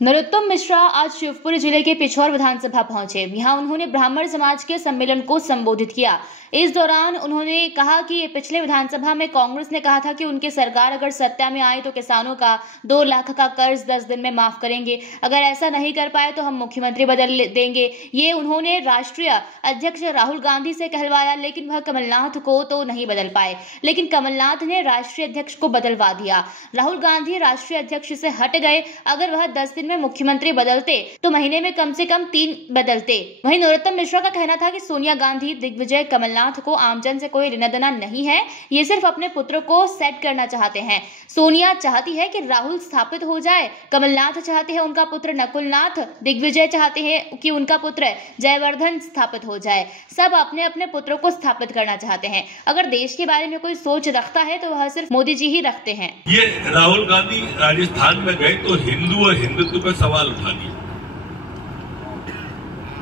नरोत्तम मिश्रा आज शिवपुरी जिले के पिछौर विधानसभा पहुंचे। यहां उन्होंने ब्राह्मण समाज के सम्मेलन को संबोधित किया। इस दौरान उन्होंने कहा कि पिछले विधानसभा में कांग्रेस ने कहा था कि उनकी सरकार अगर सत्ता में आए तो किसानों का 2 लाख का कर्ज 10 दिन में माफ करेंगे। अगर ऐसा नहीं कर पाए तो हम मुख्यमंत्री बदल देंगे। ये उन्होंने राष्ट्रीय अध्यक्ष राहुल गांधी से कहलवाया, लेकिन वह कमलनाथ को तो नहीं बदल पाए। लेकिन कमलनाथ ने राष्ट्रीय अध्यक्ष को बदलवा दिया। राहुल गांधी राष्ट्रीय अध्यक्ष से हट गए। अगर वह 10 दिन में मुख्यमंत्री बदलते तो महीने में कम से कम 3 बदलते। वहीं नरोत्तम मिश्रा का कहना था कि सोनिया गांधी, दिग्विजय, कमलनाथ को आमजन से कोई लेना देना नहीं है। ये सिर्फ अपने पुत्र को सेट करना चाहते हैं। सोनिया चाहती है कि राहुल स्थापित हो जाए, कमलनाथ चाहते हैं उनका पुत्र नकुलनाथ, दिग्विजय चाहते हैं कि उनका पुत्र जयवर्धन स्थापित हो जाए। सब अपने अपने पुत्रों को स्थापित करना चाहते हैं। अगर देश के बारे में कोई सोच रखता है तो वह सिर्फ मोदी जी ही रखते हैं। ये राहुल गांधी राजस्थान में गए तो हिंदू और हिंदुत्व पर सवाल उठा दिया।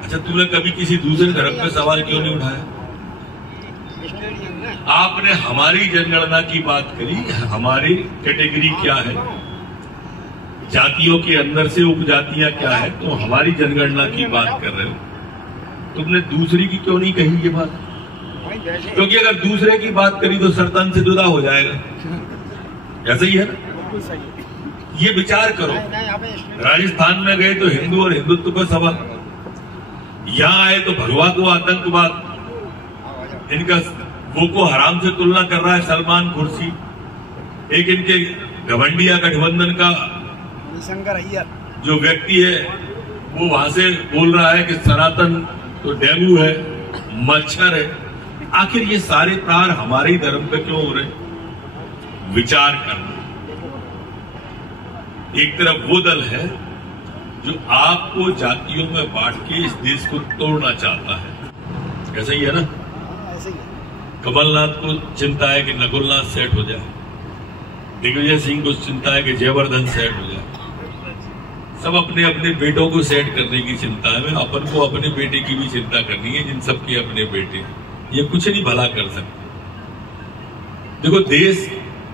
अच्छा, तूने कभी किसी दूसरे धर्म पे सवाल क्यों नहीं उठाया? आपने हमारी जनगणना की बात करी। हमारी कैटेगरी क्या है, जातियों के अंदर से उपजातियां क्या है, तो हमारी जनगणना की बात कर रहे हो। तुमने दूसरी की क्यों नहीं कही ये बात? क्योंकि अगर दूसरे की बात करी तो सरतन से जुदा हो जाएगा। ऐसा ही है ना? ये विचार करो। राजस्थान में गए तो हिंदू और हिंदुत्व पर सवाल, यहां आए तो भगवा को आतंकवाद, इनका बोको हराम से तुलना कर रहा है सलमान खुर्शी। एक इनके घमंडिया गठबंधन का जो व्यक्ति है वो वहां से बोल रहा है कि सनातन तो डेंगू है, मच्छर है। आखिर ये सारे प्राण हमारे ही धर्म पे क्यों हो रहे? विचार करना। एक तरफ वो दल है जो आपको जातियों में बांट के इस देश को तोड़ना चाहता है। ऐसा ही है ना? कमलनाथ को चिंता है कि नकुलनाथ सेट हो जाए, दिग्विजय सिंह को चिंता है कि जयवर्धन सेट हो जाए। सब अपने अपने बेटों को सेट करने की चिंता है। अपन को अपने बेटे की भी चिंता करनी है, जिन सबके अपने बेटे। ये कुछ नहीं भला कर सकते। देखो, देश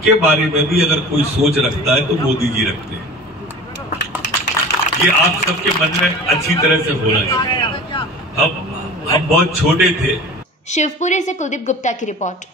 के बारे में भी अगर कोई सोच रखता है तो मोदी जी रखते हैं। ये आप सबके मन में अच्छी तरह से होना चाहिए। अब हम बहुत छोटे थे। शिवपुरी से कुलदीप गुप्ता की रिपोर्ट।